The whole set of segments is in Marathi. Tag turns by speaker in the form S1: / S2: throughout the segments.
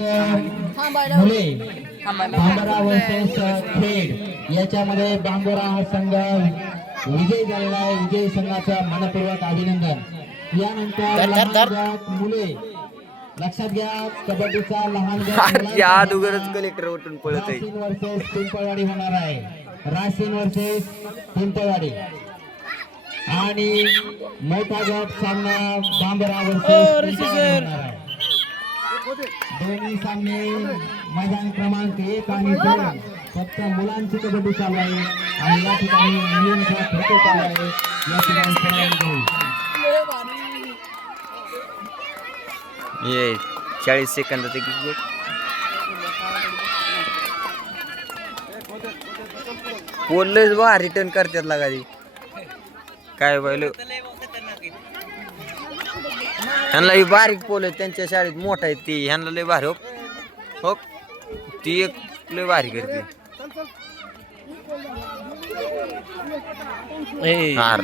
S1: मुले बांबरा वर्सेस खेड याच्यामध्ये बांबोरा हा संघ विजय झालेला आहे. विजय संघाचं मनपूर्वक अभिनंदन. यानंतर मुले. लक्षात घ्या कबड्डीचा लहान
S2: अगोदरच कलेक्टर उठून पळत आहे
S1: वर्सेस पिंपळवाडी होणार आहे. राशीन वर्सेस पिंपळवाडी. आणि मोठा गट सामना बांबरा वर्सेस होणार आहे. दोन्ही सामने मैदान क्रमांक एक आणि दोन. फक्त मुलांची कबड्डी चालू आहे आणि या ठिकाणी मुलींचा खो चालू आहे. या ठिकाणी
S2: ये चाळीस सेकंद एक एक बोललंच बा रिटर्न करतात लागा काय बोलू? ह्यांना ही बारीक पोल आहेत त्यांच्या शाळेत मोठा आहेत ती. ह्यांना लय भारी हो हो ती एक लय भारी करते. हार.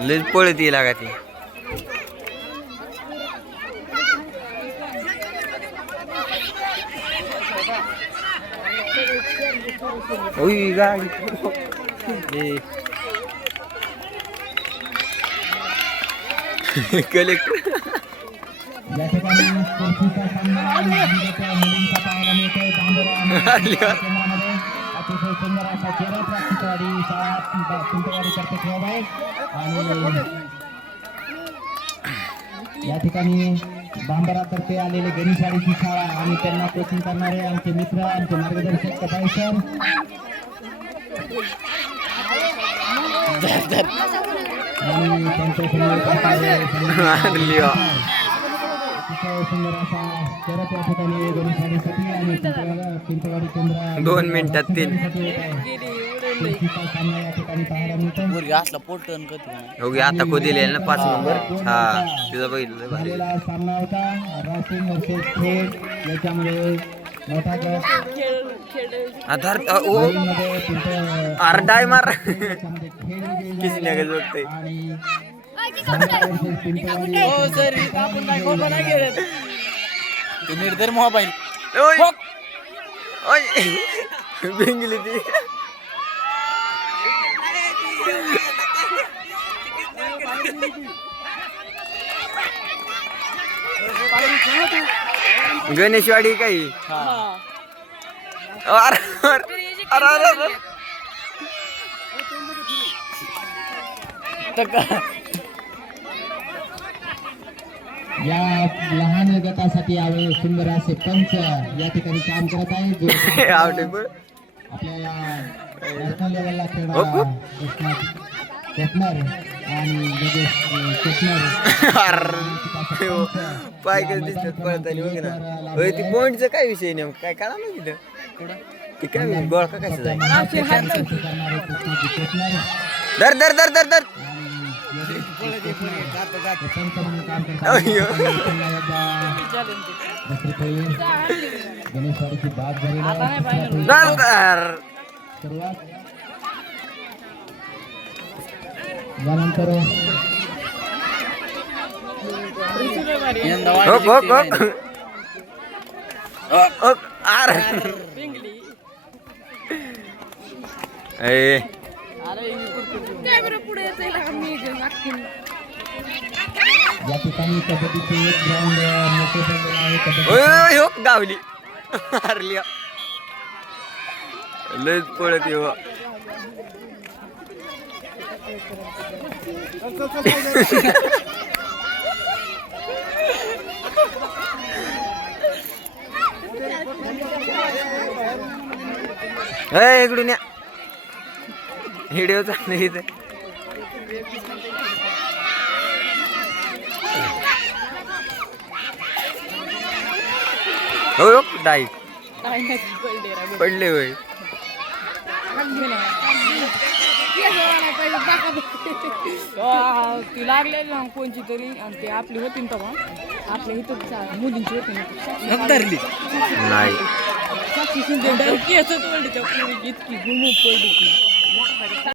S2: लय पळत येईल लागा ती ओय गाडी कलेक्टर
S1: या ठिकाणी कुर्चीचा सामना मुलींचा मुलींचा पाहायला मिळतोय बांबोरा आणि केंद्रामध्ये अतिशय सुंदर असा चेहरा खेळत आहे आणि या ठिकाणी बांबरातर्फे आलेले गणेशवाडीची शाळा आणि त्यांना कोचिंग करणारे आमचे मित्र आमचे मार्गदर्शक कपाई सर आणि त्यांच्या
S2: हो.
S1: अतिशय सुंदर असा शरद या ठिकाणी गणेशवाडीसाठी आणि पिंपळवाडी पिंपळवाडी केंद्र
S2: दोन मिनिटात तीन.
S3: असला पोटन कधी
S2: हो आता को दिले ना पाच नंबर? हा तुझा बघितलं भारी.
S1: झालेला सामना होता राशीन वर्सेस खेड याच्यामध्ये मोठा गट
S2: आधार ओ अरे डाय मार किसी
S1: झालेला
S2: नगल
S1: आहे.
S2: बघतंय.
S1: आणि बांबरा versus पिंपळवाडी
S3: हो सर आपण काय खोटं नाही केलं तू निर्धर मोबाईल.
S2: ओय. ओय. भिंगली ती. गणेशवाडी काही?
S1: या लहान गटासाठी यावेळी सुंदर असे पंच या ठिकाणी काम करत आहे जो आपल्याला नॅशनल लेवलला. खेळणारा
S2: पाय कधी दिसतात पळताना बघ ना. होय ती पॉईंटचं काय विषय नेमकं? काय कळा ना तिथं? ती काय? गोळका कसा जाय धर धर धर धर धर. अय्यो.
S1: पुन्हा एकदा दुसरी पहिली गणेशवाडीची बाद झालेली आहे. तिसऱ्या
S2: धर धर
S1: सुरुवात यानंतर
S2: हो अरे ए.
S4: पुढे येते आम्ही नागपूर
S1: या ठिकाणी कबड्डीचे एक ग्राउंड मोठे बनलेलं आहे. कबड्डी
S2: ओय ओय, गावली. हरली. लयच पळत येऊ. इकडून या. व्हिडिओ चालू इथे. हो हो, डाई. पडले होय.
S4: ती लागलेली ना कोणची तरी आणि ते आपली होती ना तेव्हा. आपल्या इथं मुलींची होती ना
S3: धरली.
S2: नाही.
S4: साक्षी शिंदे इतकी घुमू पडली